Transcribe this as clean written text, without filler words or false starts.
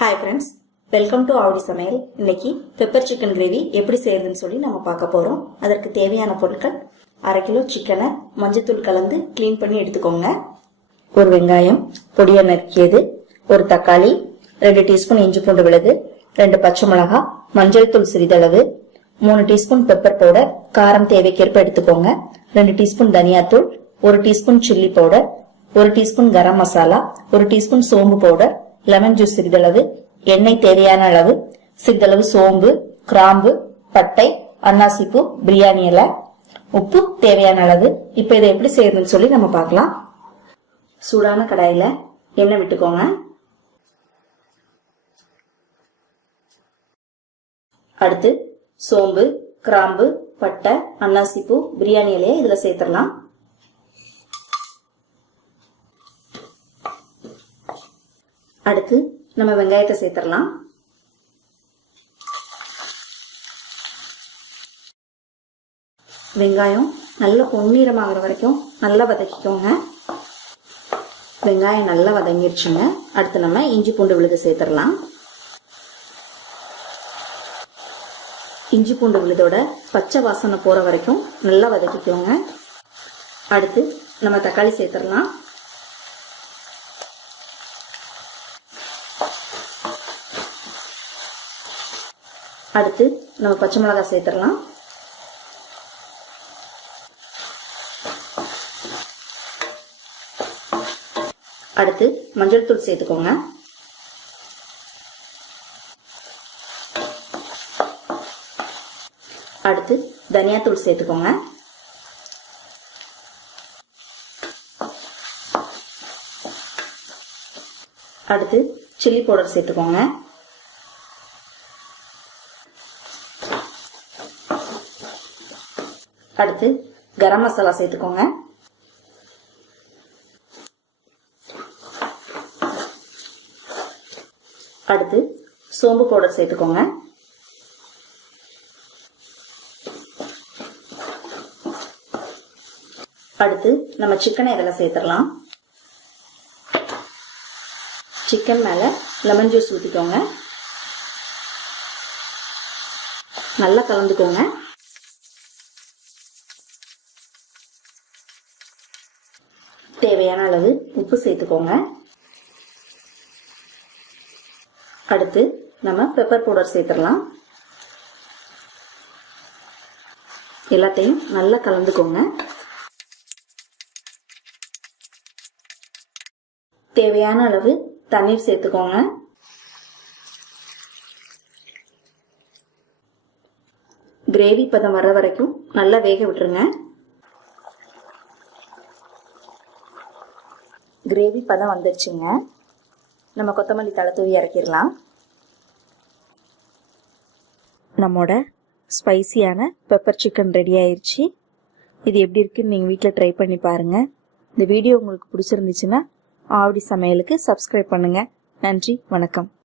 Hi friends, welcome to Avadi Samayal. இன்னைக்கு pepper chicken gravy எப்படி செய்யறதுன்னு சொல்லி நம்ம பார்க்க போறோம். அதற்கு தேவையான பொருட்கள் 1/2 கிலோ சிக்கனை மஞ்சள் கலந்து க்ளீன் பண்ணி எடுத்துக்கோங்க. ஒரு வெங்காயம் பொடியா நறுக்கியது, ஒரு தக்காளி, 2 டீஸ்பூன் இஞ்சி பூண்டு விழுது, 2 பச்சை மிளகாய், மஞ்சள் தூள் சிறிதளவு, 3 டீஸ்பூன் பெப்பர் பவுடர், காரம் தேவைக்கேற்ப எடுத்துக்கோங்க. 2 டீஸ்பூன் தனியாத்தூள், 1 teaspoon chilli powder, 1 teaspoon garam masala, 1 teaspoon சோம்பு பவுடர், லெமன் ஜூஸ் சிறிதளவு, எண்ணெய் தேவையான அளவு, சிறிதளவு சோம்பு, கிராம்பு, பட்டை, அன்னாசிப்பூ, பிரியாணி இலை, உப்பு தேவையான அளவு. இப்ப இதை எப்படி செய்யறதுன்னு சொல்லி நம்ம பார்க்கலாம். சூடான கடாயில எண்ணெய் விட்டுக்கோங்க. அடுத்து சோம்பு, கிராம்பு, பட்டை, அன்னாசிப்பூ, பிரியாணி இலையை இதுல சேர்த்துடலாம். அடுத்து நம்ம வெங்காயத்தை சேர்த்துடலாம். வெங்காயம் நல்ல பொன்னிறமாகிற வரைக்கும் நல்லா வதக்கிக்கோங்க. வெங்காயம் நல்லா வதங்கிருச்சுங்க. அடுத்து நம்ம இஞ்சி பூண்டு விழுது சேர்த்துடலாம். இஞ்சி பூண்டு விழுதோட பச்சை வாசனை போற வரைக்கும் நல்லா வதக்கிக்கோங்க. அடுத்து நம்ம தக்காளி சேர்த்துடலாம். அடுத்து நம்ம பச்சை மிளகாய் சேர்த்துடலாம். அடுத்து மஞ்சள் தூள் சேர்த்துக்கோங்க. அடுத்து தனியாத்தூள் சேர்த்துக்கோங்க. அடுத்து சில்லி பவுடர் சேர்த்துக்கோங்க. அடுத்து கரம் மசாலா சேர்த்துக்கோங்க. அடுத்து சோம்பு பவுடர் சேர்த்துக்கோங்க. அடுத்து நம்ம சிக்கனை இதில் சேர்த்துடலாம். சிக்கன் மேல லெமன் ஜூஸ் ஊற்றிக்கோங்க. நல்லா கலந்துக்கோங்க. தேவையான அளவு உப்பு சேர்த்துக்கோங்க. அடுத்து நம்ம பெப்பர் பவுடர் சேர்த்துடலாம். எல்லாத்தையும் நல்லா கலந்துக்கோங்க. தேவையான அளவு தண்ணீர் சேர்த்துக்கோங்க. கிரேவி பதம் வர்ற வரைக்கும் நல்லா வேக விட்டுருங்க. கிரேவி பதம் வந்துருச்சுங்க. நம்ம கொத்தமல்லி தழை தூவி இறக்கிடலாம். நம்மோட ஸ்பைசியான பெப்பர் சிக்கன் ரெடி ஆயிடுச்சு. இது எப்படி இருக்குன்னு நீங்கள் வீட்டில் ட்ரை பண்ணி பாருங்கள். இந்த வீடியோ உங்களுக்கு பிடிச்சிருந்துச்சுன்னா ஆவடி சமையலுக்கு சப்ஸ்கிரைப் பண்ணுங்கள். நன்றி, வணக்கம்.